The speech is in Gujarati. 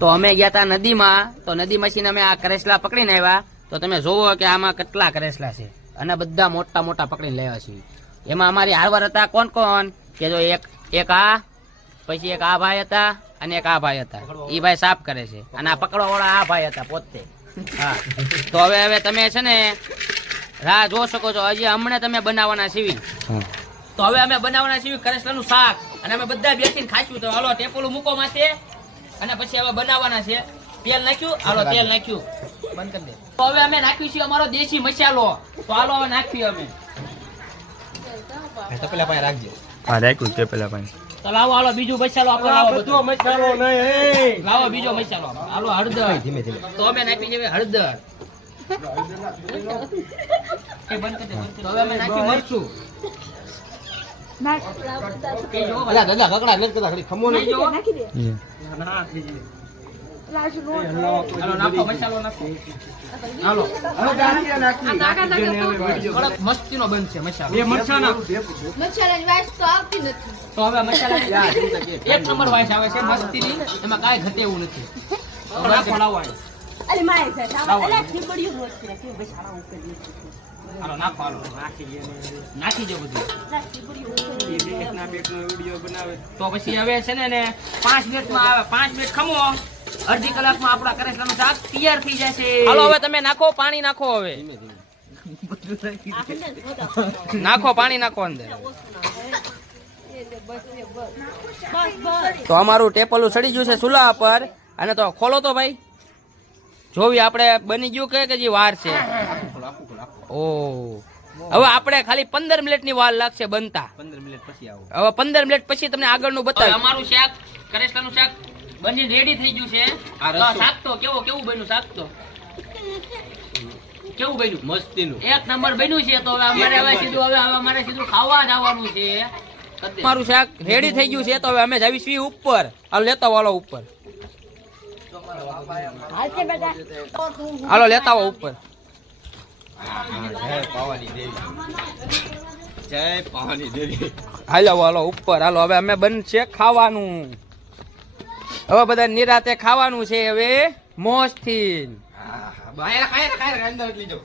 તો અમે ગયા હતા નદીમાં, તો નદીમાંથી અમે આ કરેસલા પકડીને આવ્યા. તો તમે જોવો કે આમાં કેટલા કરેસલા છે અને બધા મોટા મોટા પકડીને લાવ્યા છીએ. એમાં અમારી હારવાર હતા કોણ કોણ કે જો એક આ, પછી એક આ ભાઈ હતા અને એક આ ભાઈ હતા. એ ભાઈ સાફ કરે છે અને આ પકડવા વાળા આ ભાઈ હતા પોતે. હા, તો હવે તમે છે ને રાહ જોઈ શકો છો. હજી હમણાં તમે બનાવવાના સીવી. તો હવે અમે બનાવવાના સીવી કરેસલાનું શાક અને અમે બધા બેસીને ખાઈશું. તો હાલો ટેપોલું મૂકો માથે અને પછી હવે બનાવવાના છે. તેલ નાખ્યું, હાલો તેલ નાખ્યું, બંધ કરી દે. તો હવે અમે નાખ્યું છે અમારો દેશી મસાલો. તો હાલો હવે નાખ્યું અમે. તો પેલા પાસે રાખજો. હા રાખ્યું કે પેલા પાસે. તો લાવો હાલો બીજું મસાલો આપણે લાવો. બધો મસાલો નહીં. લાવો બીજો મસાલો. હાલો હળદર. ધીમે ધીમે. તો અમે નાખી છે હળદર. એ બંધ કરી દે, બંધ કરી દે. તો હવે અમે નાખ્યું મરચું. અલા દાદા કકડા નથી કરતા, ખાલી ખમો નહીં. હાલો નાખો મસાલો નાખો. હાલો મસ્તીનો બનશે મસાલો. એ મસાલા મસાલાની વાસ તો આવતી નથી. તો હવે મસાલા એક નંબર વાઇસ આવે છે મસ્તીની, એમાં કાંઈ ઘટે એવું નથી. તો નાખો લાવો. અરે માય છે અલા ખીબડિયું રોજ છે કે બસ આના ઉપર હાલો નાખો, હાલો નાખી દો બધું. તો પછી હવે છે ને 5 મિનિટમાં આવે. 5 મિનિટ ખમો, અડધી કલાકમાં આપણા કરેસલાનું શાક તૈયાર થઈ જશે. હાલો હવે તમે નાખો, પાણી નાખો. હવે નાખો, પાણી નાખો અંદર. તો અમારું ટેપલું સડી ગયું છે ચૂલા પર. અને તો ખોલો તો ભાઈ, જોવી આપણે બની ગયું કે હજી વાર છે. ઓ હવે આપણે ખાલી 15 મિનિટની વાર લાગશે બનતા. 15 મિનિટ પછી આવો. હવે 15 મિનિટ પછી તમને આગળનું બતાવું. અમારું શાક કરેસલાનું શાક બની રેડી થઈ ગયું છે. તો શાક તો કેવું બન્યું? શાક તો કેવું બન્યું? મસ્તીનું એક નંબર બન્યું છે. તો હવે અમારે અમારે સીધું ખાવા જ આવવાનું છે. અમારું શાક રેડી થઈ ગયું છે. તો હવે અમે જાવીશું ઉપર. હાલો લેતા વાળો ઉપર. હાલો લેતા આવો ઉપર. જય પાવાની દેવી. જય પાવાની દેવી. હાલો ઉપર હાલો. હવે અમે બનશે ખાવાનું. હવે બધા નિરાતે ખાવાનું છે હવે મોજથી. હા, ખાય અંદર લીધો.